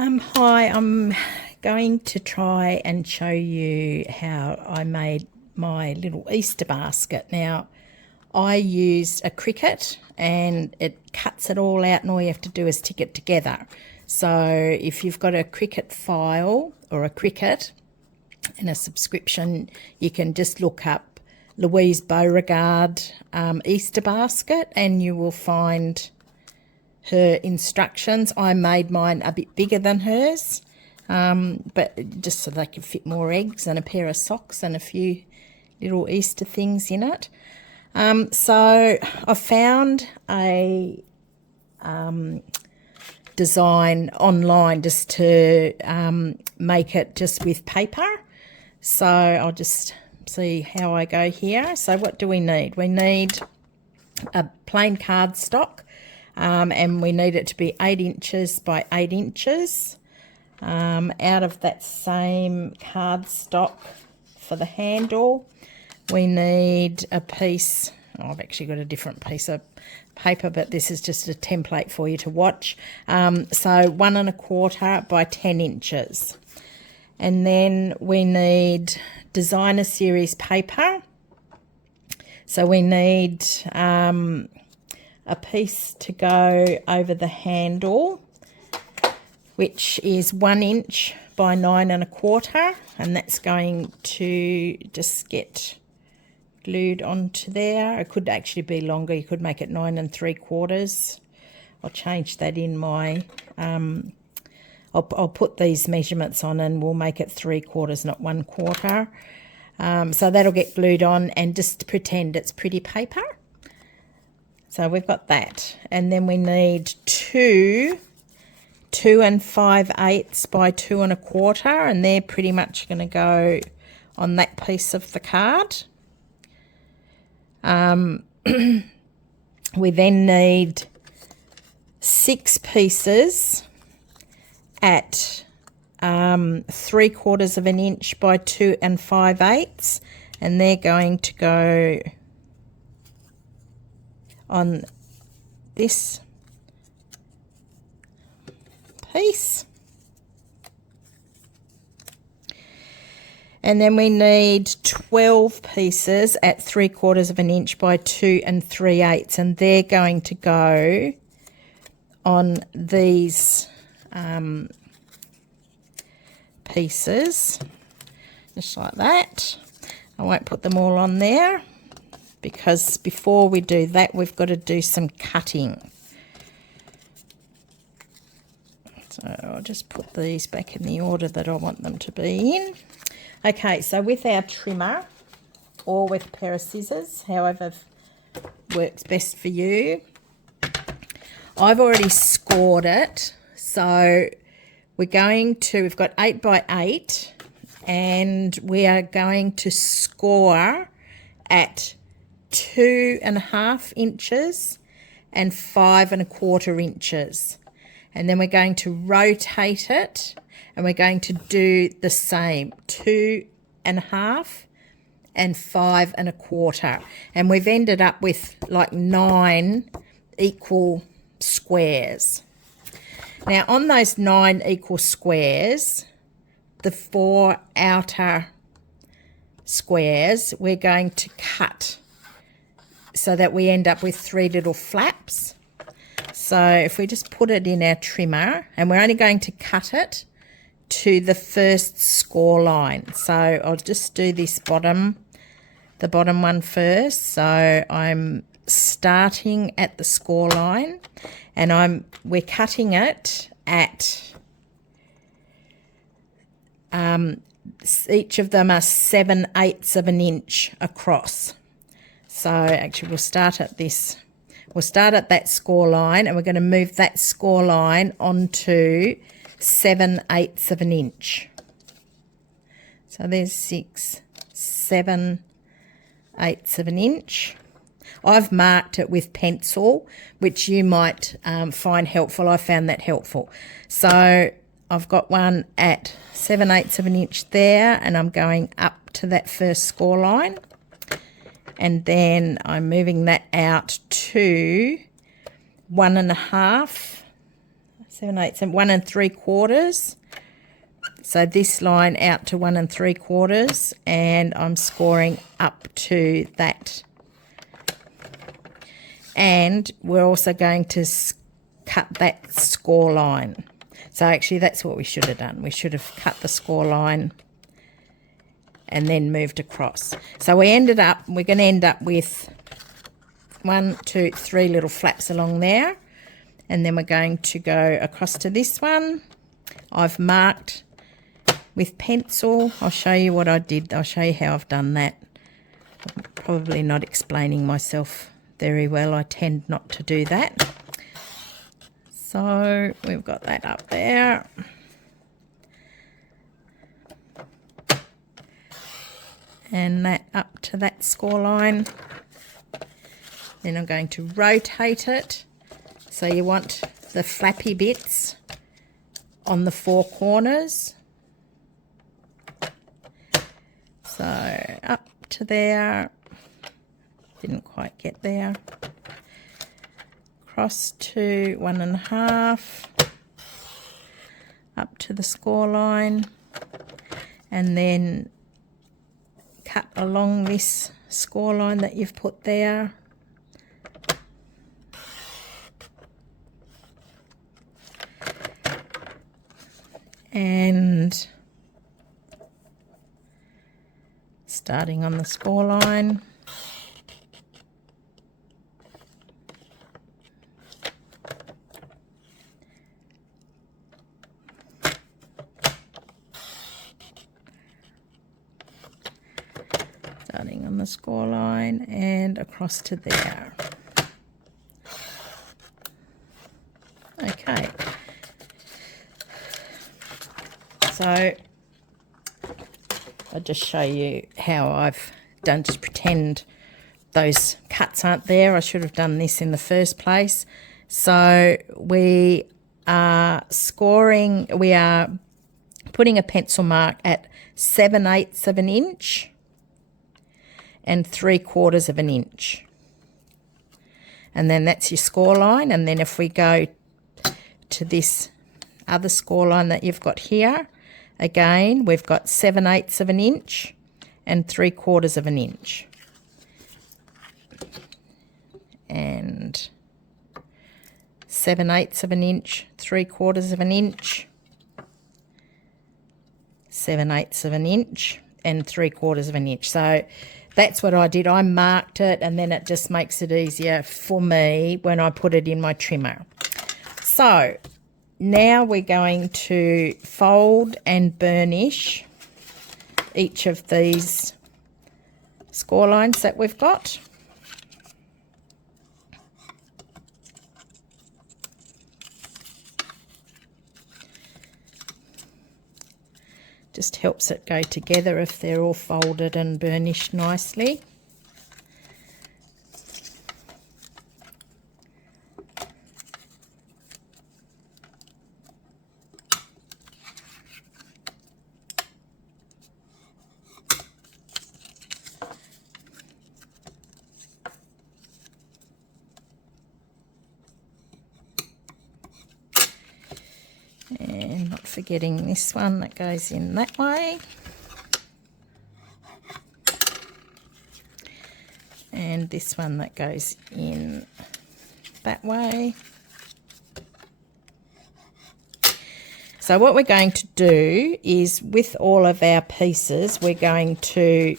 Hi, I'm going to try and show you how I made my little Easter basket. Now, I used a Cricut and it cuts it all out and all you have to do is stick it together. So if you've got a Cricut file or a Cricut and a subscription, you can just look up Louise Beauregard Easter basket and you will find her instructions. I made mine a bit bigger than hers, but just so they could fit more eggs and a pair of socks and a few little Easter things in it. So I found a design online just to make it just with paper. So I'll just see how I go here. So what do we need? We need a plain cardstock. And we need it to be 8 inches by 8 inches. Out of that same cardstock for the handle, we need a piece. I've actually got a different piece of paper, but this is just a template for you to watch. So 1 1/4 by 10 inches. And then we need designer series paper. So we need a piece to go over the handle, which is 1 inch by 9 1/4, and that's going to just get glued onto there. It could actually be longer. You could make it 9 3/4. I'll change that in my I'll put these measurements on and we'll make it 3/4, not 1/4. So that'll get glued on, and just pretend it's pretty paper. So we've got that, and then we need two 2 5/8 by 2 1/4, and they're pretty much going to go on that piece of the card. We then need 6 pieces at 3/4 of an inch by 2 5/8, and they're going to go on this piece. And then we need 12 pieces at 3/4 of an inch by 2 3/8, and they're going to go on these pieces, just like that. I won't put them all on there, because before we do that, we've got to do some cutting. So I'll just put these back in the order that I want them to be in. Okay, so with our trimmer or with a pair of scissors, however works best for you, I've already scored it. So we've got 8 by 8, and we are going to score at 2 1/2 inches and 5 1/4 inches, and then we're going to rotate it, and we're going to do the same, 2 1/2 and 5 1/4, and we've ended up with like 9 equal squares. Now on those 9 equal squares, the 4 outer squares we're going to cut, so that we end up with 3 little flaps. So if we just put it in our trimmer, and we're only going to cut it to the first score line. So I'll just do this the bottom one first. So I'm starting at the score line, and we're cutting it at each of them are 7/8 of an inch across. So actually we'll start at that score line, and we're going to move that score line onto 7/8 of an inch. So there's 6, 7/8 of an inch. I've marked it with pencil, which you might find helpful. I found that helpful. So I've got one at 7/8 of an inch there, and I'm going up to that first score line. And then I'm moving that out to 1 1/2 7/8 and 1 3/4. So this line out to 1 3/4, and I'm scoring up to that. And we're also going to cut that score line. So actually that's what we should have done. We should have cut the score line and then moved across. So we're going to end up with 1, 2, 3 little flaps along there. And then we're going to go across to this one. I've marked with pencil. I'll show you what I did. I'll show you how I've done that. I'm probably not explaining myself very well. I tend not to do that. So we've got that up there. And that up to that score line. Then I'm going to rotate it. So you want the flappy bits on the 4 corners. So up to there. Didn't quite get there. Across to 1 1/2. Up to the score line. And then cut along this score line that you've put there. And starting on the score line. Starting on the score line and across to there. Okay. So I'll just show you how I've done, just pretend those cuts aren't there. I should have done this in the first place. So we are putting a pencil mark at 7/8 of an inch and 3/4 of an inch. And then that's your score line. And then if we go to this other score line that you've got here, again, we've got 7/8 of an inch and 3/4 of an inch. And 7/8 of an inch, 3/4 of an inch, 7/8 of an inch and 3/4 of an inch. So that's what I did. I marked it, and then it just makes it easier for me when I put it in my trimmer. So now we're going to fold and burnish each of these score lines that we've got. Just helps it go together if they're all folded and burnished nicely. And not forgetting this one that goes in that way. And this one that goes in that way. So what we're going to do is, with all of our pieces, we're going to,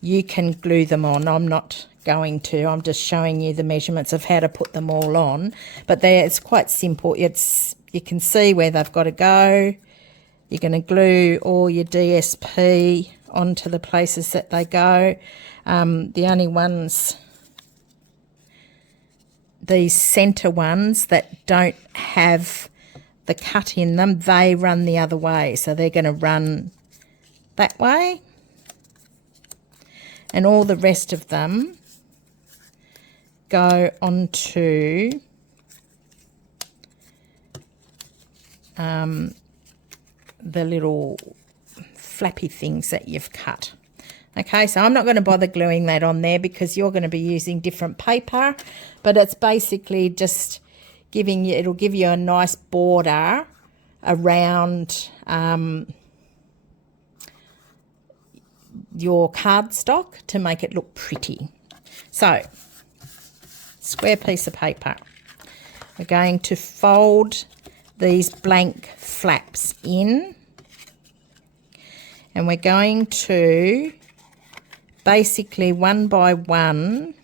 you can glue them on. I'm not going to, I'm just showing you the measurements of how to put them all on. But it's quite simple. You can see where they've got to go. You're going to glue all your DSP onto the places that they go. The only ones, these centre ones that don't have the cut in them, they run the other way. So they're going to run that way. And all the rest of them go onto the little flappy things that you've cut. Okay, so I'm not going to bother gluing that on there because you're going to be using different paper, but it's basically just it'll give you a nice border around your cardstock to make it look pretty. So, square piece of paper. We're going to fold these blank flaps in, and we're going to basically one by one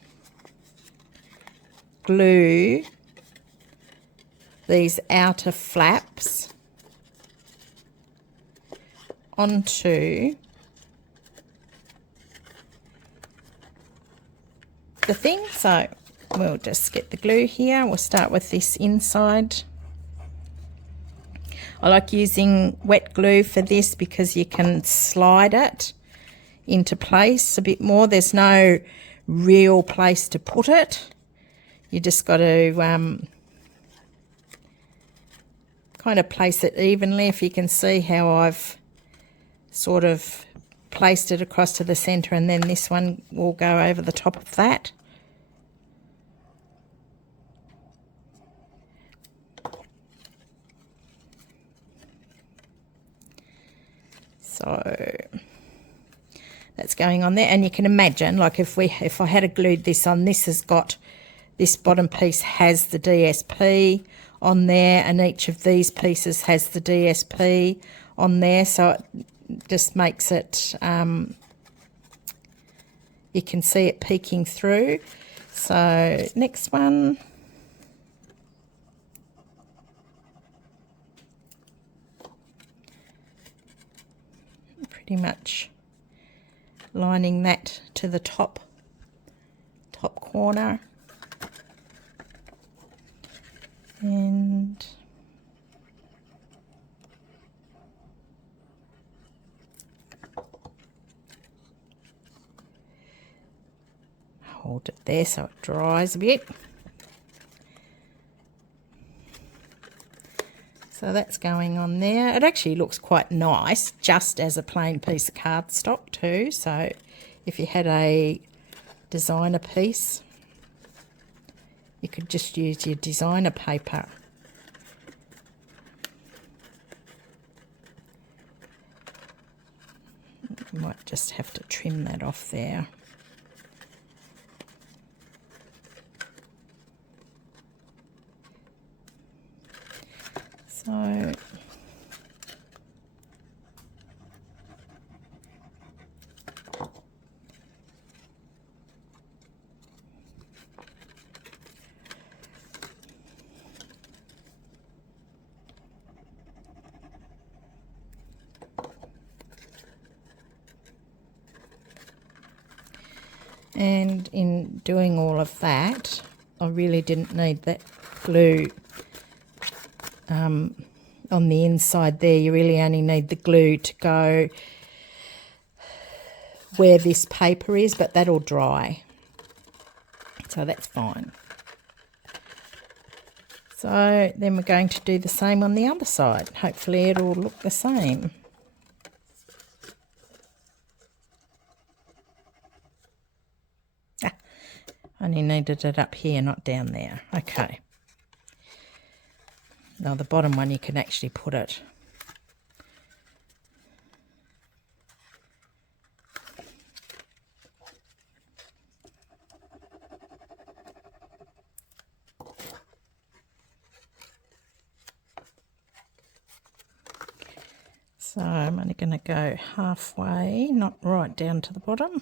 glue these outer flaps onto the thing. So we'll just get the glue here. We'll start with this inside. I like using wet glue for this because you can slide it into place a bit more. There's no real place to put it. You just got to kind of place it evenly. If you can see how I've sort of placed it across to the centre, and then this one will go over the top of that. So that's going on there, and you can imagine, like if I had glued this on, this bottom piece has the DSP on there, and each of these pieces has the DSP on there, so it just makes it, you can see it peeking through. So next one. Pretty much lining that to the top corner, and hold it there so it dries a bit. So that's going on there. It actually looks quite nice just as a plain piece of cardstock too. So if you had a designer piece, you could just use your designer paper. You might just have to trim that off there. So and in doing all of that, I really didn't need that glue on the inside there. You really only need the glue to go where this paper is, but that'll dry, so that's fine. So then we're going to do the same on the other side. Hopefully it'll look the same. Only needed it up here, not down there. Okay. Now the bottom one you can actually put it. So I'm only going to go halfway, not right down to the bottom.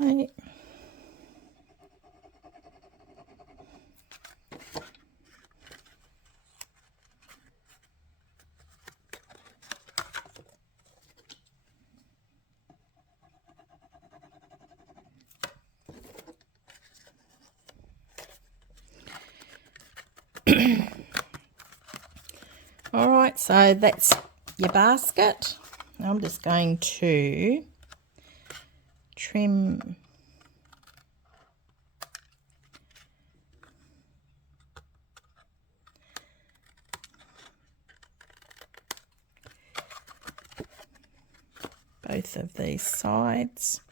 Okay. All right, so that's your basket. I'm just going to trim both of these sides.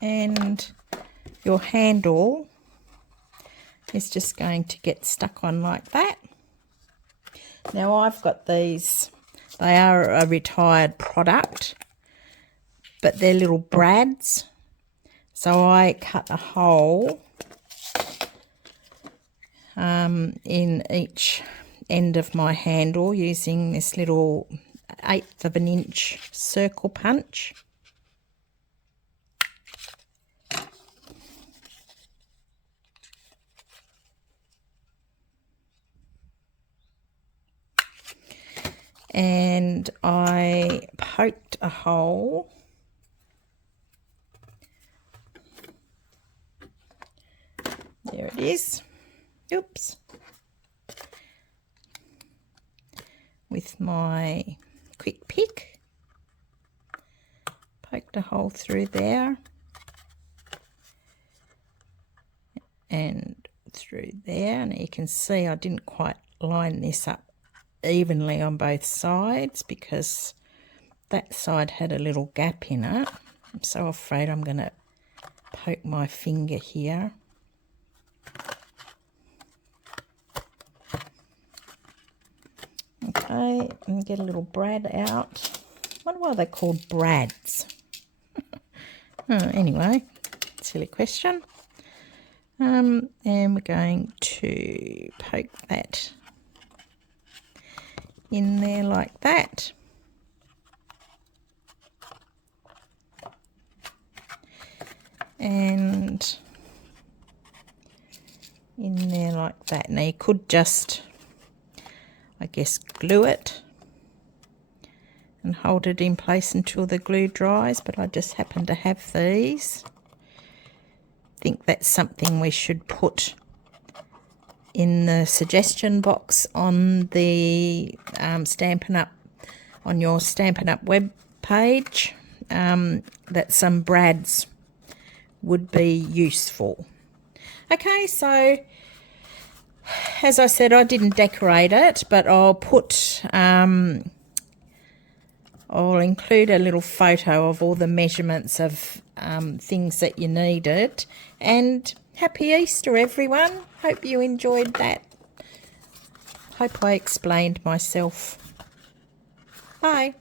And your handle is just going to get stuck on like that. Now I've got these, they are a retired product, but they're little brads. So I cut a hole in each end of my handle using this little 1/8 of an inch circle punch. And I poked a hole there, it is, oops, with my quick pick, poked a hole through there and through there, and you can see I didn't quite line this up evenly on both sides because that side had a little gap in it. I'm so afraid I'm going to poke my finger here. Okay, and get a little brad out. I wonder why they're called brads. Anyway, silly question. And we're going to poke that in there like that. And in there like that. Now you could just, I guess, glue it and hold it in place until the glue dries, but I just happen to have these. I think that's something we should put in the suggestion box on the Stampin' Up, on your Stampin' Up web page, that some brads would be useful. Okay, so as I said, I didn't decorate it, but I'll put I'll include a little photo of all the measurements of things that you needed. And happy Easter, everyone. Hope you enjoyed that. Hope I explained myself. Bye.